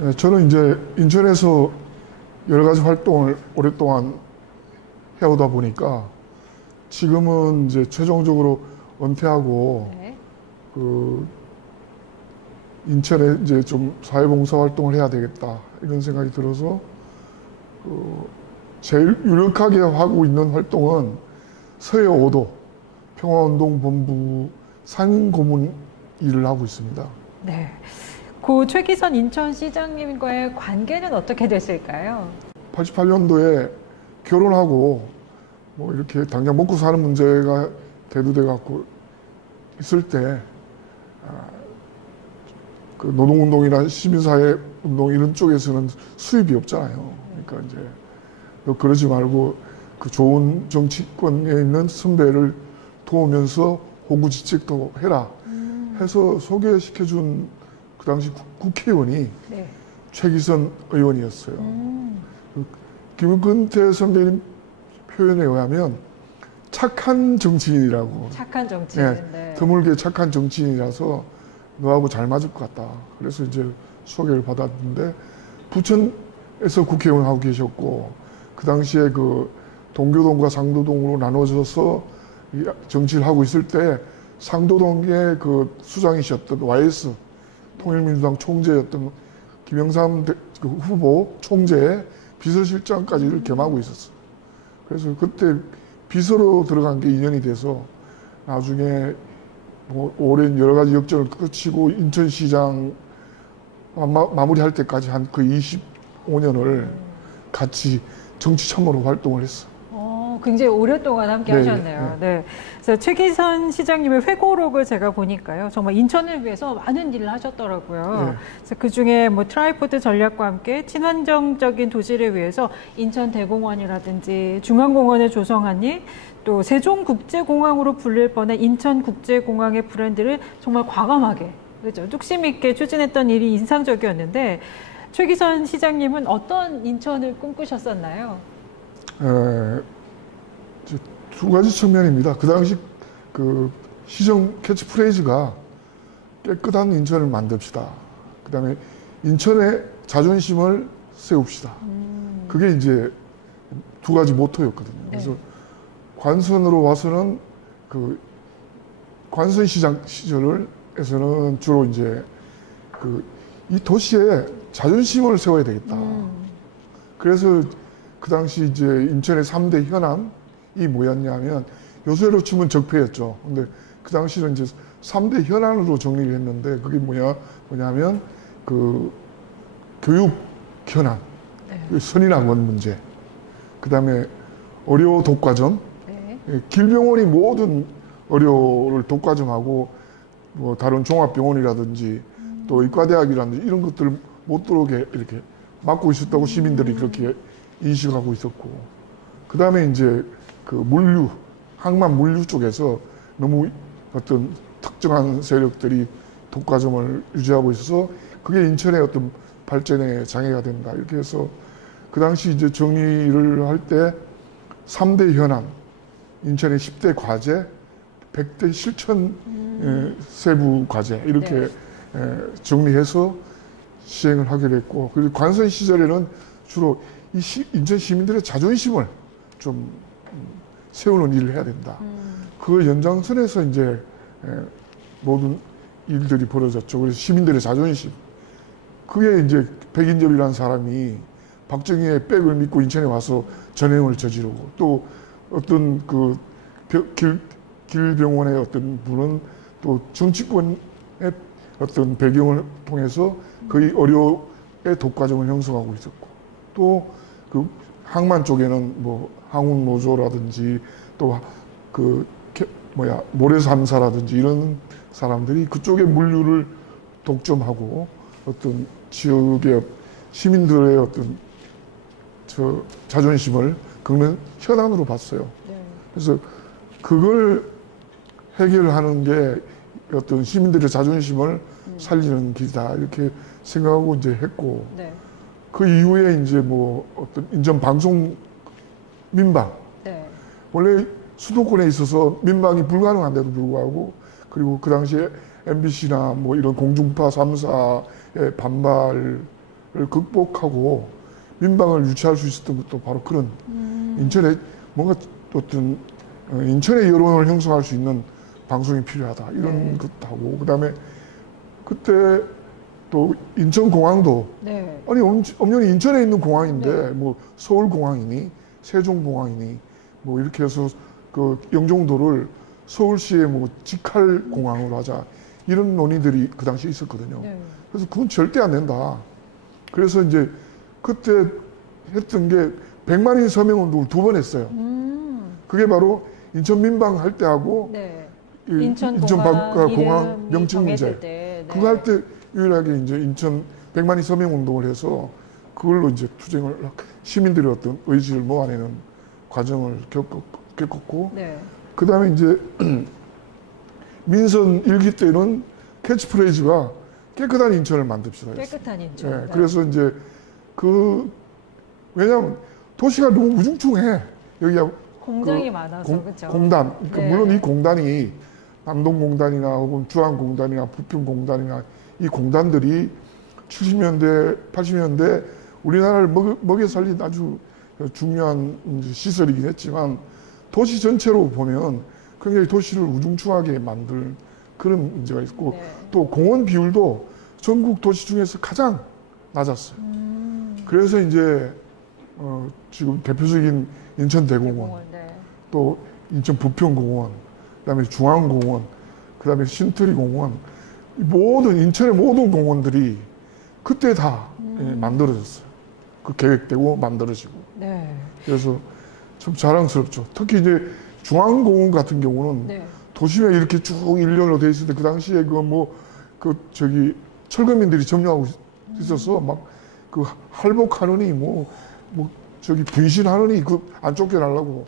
네, 저는 이제 인천에서 여러 가지 활동을 오랫동안 해오다 보니까 지금은 이제 최종적으로 은퇴하고 네. 그 인천에 이제 좀 사회봉사 활동을 해야 되겠다 이런 생각이 들어서 제일 유력하게 하고 있는 활동은 서해 5도 평화운동본부 상임고문 일을 하고 있습니다. 네. 고 최기선 인천시장님과의 관계는 어떻게 됐을까요? 88년도에 결혼하고 뭐 이렇게 당장 먹고 사는 문제가 대두돼 갖고 있을 때 그 노동운동이나 시민사회 운동 이런 쪽에서는 수입이 없잖아요. 그러니까 이제 그러지 말고 그 좋은 정치권에 있는 선배를 도우면서 호구지책도 해라 해서 소개시켜준 그 당시 국회의원이 네. 최기선 의원이었어요. 김근태 선배님 표현에 의하면 착한 정치인이라고. 착한 정치인. 네, 네. 드물게 착한 정치인이라서 너하고 잘 맞을 것 같다. 그래서 이제 소개를 받았는데 부천에서 국회의원 하고 계셨고 그 당시에 그 동교동과 상도동으로 나눠져서 정치를 하고 있을 때 상도동의 그 수장이셨던 YS 통일민주당 총재였던 김영삼 후보 총재의 비서실장까지를 겸하고 있었어요. 그래서 그때 비서로 들어간 게 인연이 돼서 나중에 뭐 오랜 여러 가지 역전을 거치고 인천시장 마무리할 때까지 한 그 25년을 같이 정치 참모로 활동을 했어. 굉장히 오랫동안 함께 네, 하셨네요. 네. 그래서 최기선 시장님의 회고록을 제가 보니까요. 정말 인천을 위해서 많은 일을 하셨더라고요. 네. 그래서 그중에 뭐 트라이포드 전략과 함께 친환경적인 도시를 위해서 인천대공원이라든지 중앙공원을 조성한 일, 또 세종국제공항으로 불릴 뻔한 인천국제공항의 브랜드를 정말 과감하게, 그렇죠, 뚝심 있게 추진했던 일이 인상적이었는데 최기선 시장님은 어떤 인천을 꿈꾸셨었나요? 두 가지 측면입니다. 그 당시 그 시정 캐치프레이즈가 깨끗한 인천을 만듭시다. 그 다음에 인천의 자존심을 세웁시다. 그게 이제 두 가지 모토였거든요. 그래서 관선으로 와서는 그 관선시장 시절에서는 주로 이제 이 도시에 자존심을 세워야 되겠다. 그래서 그 당시 이제 인천의 3대 현안이 뭐였냐면 요새로 치면 적폐였죠. 근데 그 당시는 이제 3대 현안으로 정리를 했는데 그게 뭐냐면 그 교육 현안, 선인학원 문제, 그 다음에 의료 독과점, 길병원이 모든 의료를 독과점하고 뭐 다른 종합병원이라든지 또 의과대학이라든지 이런 것들을 못 들어오게 이렇게 막고 있었다고 시민들이 그렇게 인식하고 있었고, 그 다음에 이제 그 물류, 항만 물류 쪽에서 너무 어떤 특정한 세력들이 독과점을 유지하고 있어서 그게 인천의 어떤 발전에 장애가 된다. 이렇게 해서 그 당시 이제 정의를 할 때 3대 현안, 인천의 10대 과제, 100대 실천 세부 과제 이렇게 정리해서 시행을 하게 됐고, 그리고 관선 시절에는 주로 인천 시민들의 자존심을 좀 세우는 일을 해야 된다. 그 연장선에서 이제 모든 일들이 벌어졌죠. 그래서 시민들의 자존심. 그게 이제 백인접이라는 사람이 박정희의 백을 믿고 인천에 와서 전행을 저지르고, 또 어떤 그 길병원의 어떤 분은 또 정치권의 어떤 배경을 통해서 거의 의료의 독과점을 형성하고 있었고, 또 그 항만 쪽에는 뭐 항운 노조라든지 또 그 모래 3사라든지 이런 사람들이 그쪽의 물류를 독점하고 어떤 지역의 시민들의 어떤 자존심을 긁는 현안으로 봤어요. 그래서 그걸 해결하는 게 어떤 시민들의 자존심을 살리는 길이다 이렇게 생각하고 이제 했고, 그 이후에 이제 뭐 어떤 인천 방송 민방, 원래 수도권에 있어서 민방이 불가능한데도 불구하고, 그리고 그 당시에 MBC나 뭐 이런 공중파 3사의 반발을 극복하고 민방을 유치할 수 있었던 것도 바로 그런 인천에 뭔가 어떤 인천의 여론을 형성할 수 있는 방송이 필요하다 이런 것도 하고 그다음에 그때 또 인천공항도 아니 엄연히 인천에 있는 공항인데 뭐 서울공항이니 세종공항이니 뭐 이렇게 해서 그 영종도를 서울시의 뭐 직할 공항으로 하자 이런 논의들이 그 당시에 있었거든요. 그래서 그건 절대 안 된다. 그래서 이제 그때 했던 게 100만인 서명운동을 2번 했어요. 그게 바로 인천 민방 할 때 하고 인천공항 명칭 문제. 그거 할 때 유일하게 이제 인천 100만인 서명운동을 해서 그걸로 이제 투쟁을 시민들의 어떤 의지를 모아내는 과정을 겪었고 그 다음에 이제 민선 1기 때는 캐치프레이즈가 깨끗한 인천을 만듭시다. 깨끗한 인천. 그래서 이제 왜냐하면 도시가 너무 우중충해. 여기가 공장이 많아서 그렇죠. 공단. 물론 이 공단이 남동공단이나 혹은 주한공단이나 부평공단이나 이 공단들이 70년대, 80년대 우리나라를 먹여 살린 아주 중요한 시설이긴 했지만 도시 전체로 보면 굉장히 도시를 우중충하게 만들 그런 문제가 있고 또 공원 비율도 전국 도시 중에서 가장 낮았어요. 그래서 이제 지금 대표적인 인천대공원, 또 인천 부평공원, 그다음에 중앙공원, 그다음에 신트리공원, 모든 인천의 모든 공원들이 그때 다 만들어졌어요. 그 계획되고 만들어지고. 그래서 참 자랑스럽죠. 특히 이제 중앙공원 같은 경우는 도심에 이렇게 쭉 일렬로 돼 있을 때 그 당시에 철거민들이 점령하고 있어서 막 그 할복하느니 분신하느니 안 쫓겨나려고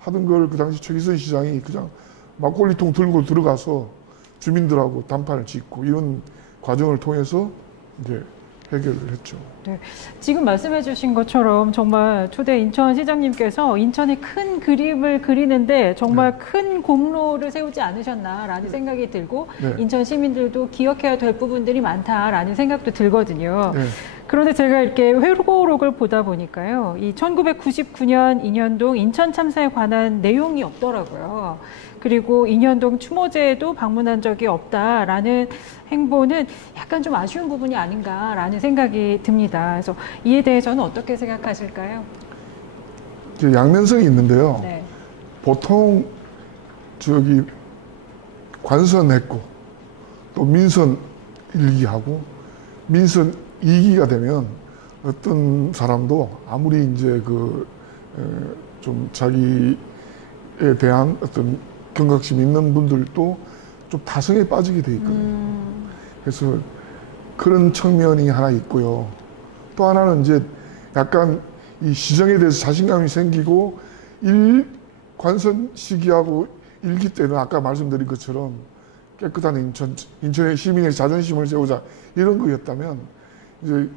하던 걸 그 당시 최기선 시장이 그냥 막걸리통 들고 들어가서 주민들하고 담판을 짓고 이런 과정을 통해서 이제 해결을 했죠. 지금 말씀해 주신 것처럼 정말 초대 인천시장님께서 인천의 큰 그림을 그리는데 정말 큰 공로를 세우지 않으셨나라는 생각이 들고 인천 시민들도 기억해야 될 부분들이 많다라는 생각도 들거든요. 그런데 제가 이렇게 회고록을 보다 보니까요. 이 1999년 인현동 인천 참사에 관한 내용이 없더라고요. 그리고 인현동 추모제에도 방문한 적이 없다라는 행보는 약간 좀 아쉬운 부분이 아닌가라는 생각이 듭니다. 그래서 이에 대해서는 어떻게 생각하실까요? 양면성이 있는데요. 보통 관선 했고 또 민선 1기하고 민선 2기가 되면 어떤 사람도 아무리 이제 좀 자기에 대한 어떤 경각심 있는 분들도 좀 타성에 빠지게 돼 있거든요. 그래서 그런 측면이 하나 있고요. 또 하나는 이제 약간 이 시정에 대해서 자신감이 생기고 관선 시기하고 1기 때는 아까 말씀드린 것처럼 깨끗한 인천의 시민의 자존심을 세우자 이런 거였다면 이제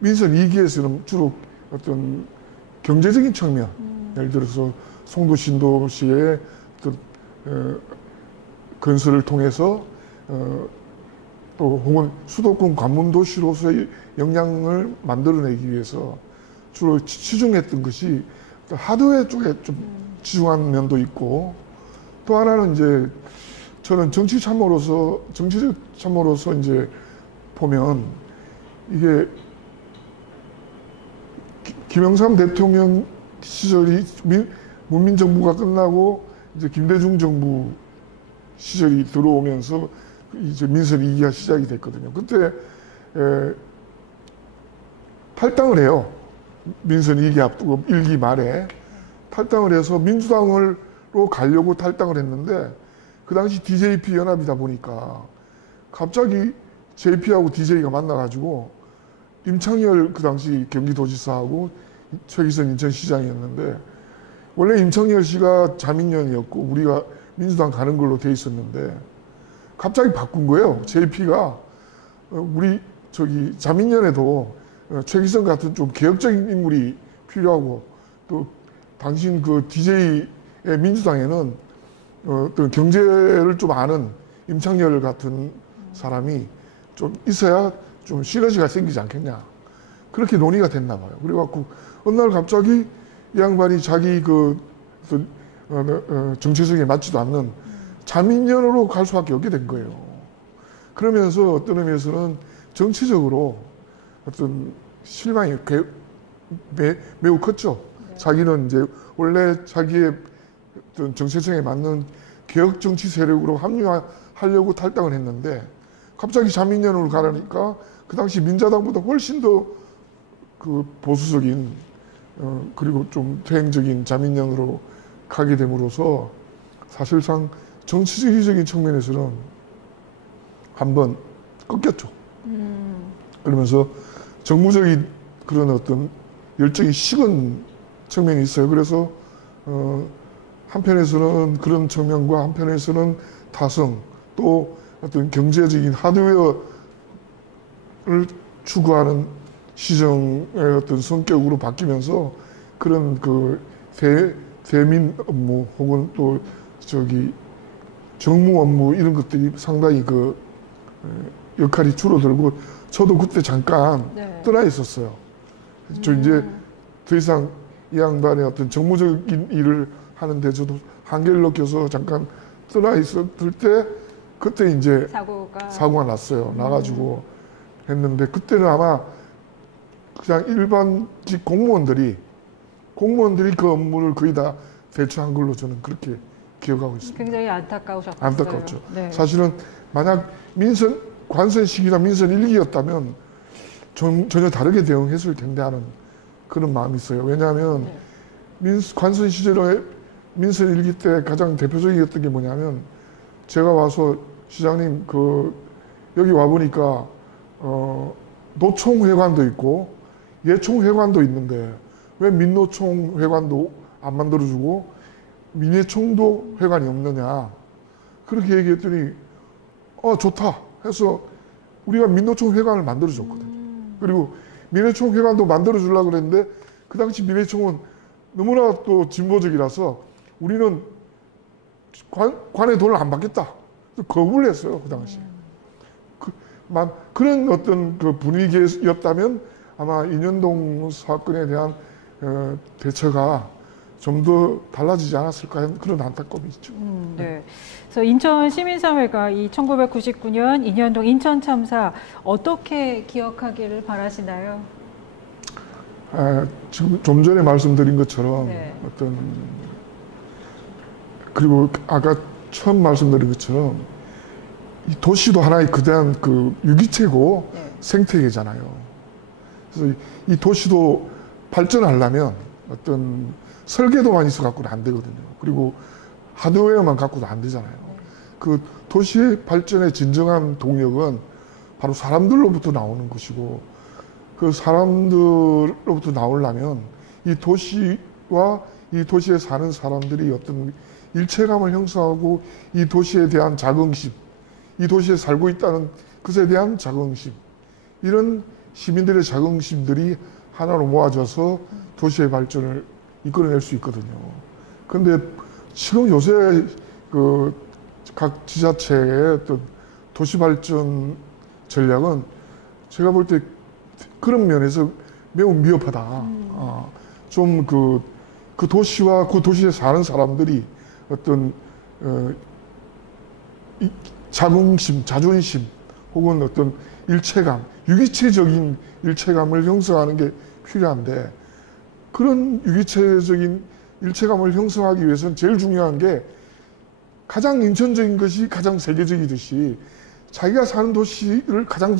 민선 2기에서는 주로 어떤 경제적인 측면, 예를 들어서 송도 신도시의 어떤 건설을 통해서 또 혹은 수도권 관문도시로서의 역량을 만들어내기 위해서 주로 치중했던 것이 하드웨어 쪽에 좀 치중한 면도 있고 또 하나는 이제 저는 정치적 참모로서 이제 보면 이게 김영삼 대통령 시절이 문민정부가 끝나고 이제 김대중 정부 시절이 들어오면서 이제 민선 2기가 시작이 됐거든요. 그때 탈당을 해요. 민선 2기 앞두고 1기 말에 탈당을 해서 민주당으로 가려고 탈당을 했는데 그 당시 DJP 연합이다 보니까 갑자기 JP하고 DJ가 만나가지고 임창열 그 당시 경기도지사하고 최기선 인천시장이었는데 원래 임창열 씨가 자민련이었고 우리가 민주당 가는 걸로 돼 있었는데 갑자기 바꾼 거예요. JP가 우리 자민련에도 최기선 같은 좀 개혁적인 인물이 필요하고 또 당신 그 DJ의 민주당에는 어떤 경제를 좀 아는 임창열 같은 사람이 좀 있어야 좀 시너지가 생기지 않겠냐. 그렇게 논의가 됐나 봐요. 그래갖고 어느 날 갑자기 이 양반이 자기 그 정체성에 맞지도 않는 자민련으로 갈 수밖에 없게 된 거예요. 그러면서 어떤 의미에서는 정치적으로 어떤 실망이 매우 컸죠. 네. 자기는 이제 원래 자기의 어떤 정체성에 맞는 개혁 정치 세력으로 합류하려고 탈당을 했는데 갑자기 자민련으로 가라니까 그 당시 민자당보다 훨씬 더 그 보수적인 그리고 좀 퇴행적인 자민련으로 가게 됨으로써 사실상 정치적인 측면에서는 한번 꺾였죠. 그러면서 정무적인 그런 어떤 열정이 식은 측면이 있어요. 그래서 한편에서는 그런 측면과 한편에서는 타성 또 어떤 경제적인 하드웨어를 추구하는 시정의 어떤 성격으로 바뀌면서 그런 그 대민 업무 혹은 또 정무 업무 이런 것들이 상당히 그 역할이 줄어들고 저도 그때 잠깐 네. 떠나 있었어요. 저 이제 더 이상 이 양반의 어떤 정무적인 일을 하는데 저도 한계를 느껴서 잠깐 떠나 있었을 때 그때 이제 사고가 났어요. 나가지고 했는데 그때는 아마 그냥 일반직 공무원들이 그 업무를 거의 다 대처한 걸로 저는 그렇게 기억하고 있습니다. 굉장히 안타까우셨어요. 안타깝죠. 네. 사실은 만약 관선 시기나 민선 1기였다면 전혀 다르게 대응했을 텐데 하는 그런 마음이 있어요. 왜냐하면 관선 시절에 민선 1기 때 가장 대표적이었던 게 뭐냐면 제가 와서 시장님 여기 와 보니까 노총회관도 있고 예총회관도 있는데 왜 민노총회관도 안 만들어주고 민예총도 회관이 없느냐 그렇게 얘기했더니 좋다 해서 우리가 민노총회관을 만들어줬거든요. 그리고 민예총회관도 만들어주려고 그랬는데 그 당시 민예총은 너무나 또 진보적이라서 우리는 관의 돈을 안 받겠다. 거부를 했어요. 그 당시. 그런 어떤 그 분위기였다면 아마 인현동 사건에 대한 대처가 좀 더 달라지지 않았을까 하는 그런 안타까움이 있죠. 네. 그래서 인천 시민사회가 이 1999년 인현동 인천 참사 어떻게 기억하기를 바라시나요? 지금 좀 전에 말씀드린 것처럼 네. 그리고 아까 처음 말씀드린 것처럼 이 도시도 하나의 거대한 그 유기체고 생태계잖아요. 그래서 이 도시도 발전하려면 어떤 설계도만 있어 갖고는 안 되거든요. 그리고 하드웨어만 갖고도 안 되잖아요. 그 도시의 발전의 진정한 동력은 바로 사람들로부터 나오는 것이고 그 사람들로부터 나오려면 이 도시와 이 도시에 사는 사람들이 어떤 일체감을 형성하고 이 도시에 대한 자긍심, 이 도시에 살고 있다는 것에 대한 자긍심, 이런 시민들의 자긍심들이 하나로 모아져서 도시의 발전을 이끌어낼 수 있거든요. 그런데 지금 요새 각 지자체의 어떤 도시 발전 전략은 제가 볼 때 그런 면에서 매우 미흡하다. 좀 그 도시와 그 도시에 사는 사람들이 어떤 자긍심, 자존심 혹은 어떤 일체감, 유기체적인 일체감을 형성하는 게 필요한데 그런 유기체적인 일체감을 형성하기 위해서는 제일 중요한 게 가장 인천적인 것이 가장 세계적이듯이 자기가 사는 도시를 가장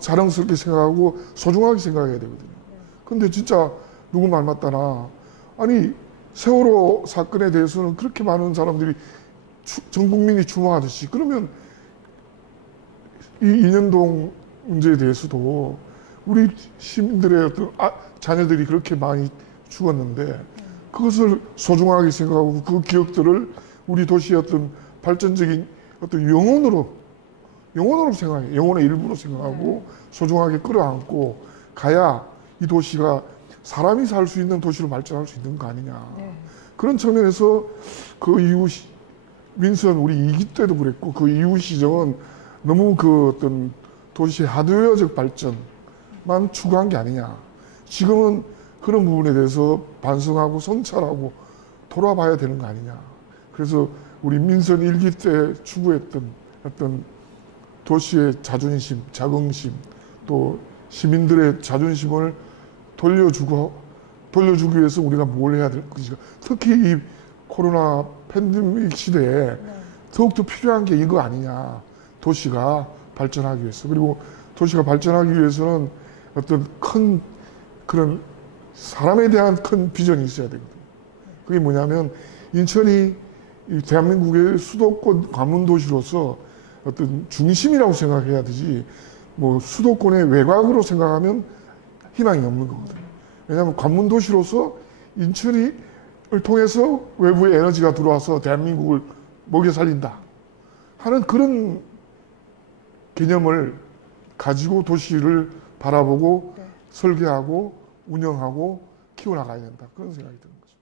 자랑스럽게 생각하고 소중하게 생각해야 되거든요. 근데 진짜 누구 말 맞다나 아니 세월호 사건에 대해서는 그렇게 많은 사람들이 전 국민이 추모하듯이 그러면 이 인현동 문제에 대해서도 우리 시민들의 어떤 자녀들이 그렇게 많이 죽었는데 그것을 소중하게 생각하고 그 기억들을 우리 도시의 어떤 발전적인 어떤 영혼으로 생각해요. 영혼의 일부로 생각하고 소중하게 끌어안고 가야 이 도시가 사람이 살 수 있는 도시로 발전할 수 있는 거 아니냐. 그런 측면에서 그 이후 민선 우리 2기 때도 그랬고 그 이후 시정은 너무 그 어떤 도시의 하드웨어적 발전 인천만 추구한 게 아니냐. 지금은 그런 부분에 대해서 반성하고 성찰하고 돌아봐야 되는 거 아니냐. 그래서 우리 민선 1기 때 추구했던 어떤 도시의 자존심, 자긍심, 또 시민들의 자존심을 돌려주기 위해서 우리가 뭘 해야 될 것인가. 특히 이 코로나 팬데믹 시대에 더욱더 필요한 게 이거 아니냐. 도시가 발전하기 위해서. 그리고 도시가 발전하기 위해서는 어떤 큰 그런 사람에 대한 큰 비전이 있어야 되거든요. 그게 뭐냐면 인천이 이 대한민국의 수도권 관문 도시로서 어떤 중심이라고 생각해야 되지 뭐 수도권의 외곽으로 생각하면 희망이 없는 거거든요. 왜냐하면 관문 도시로서 인천을 통해서 외부의 에너지가 들어와서 대한민국을 먹여 살린다 하는 그런 개념을 가지고 도시를 바라보고 설계하고 운영하고 키워나가야 된다. 그런 생각이 드는 거죠.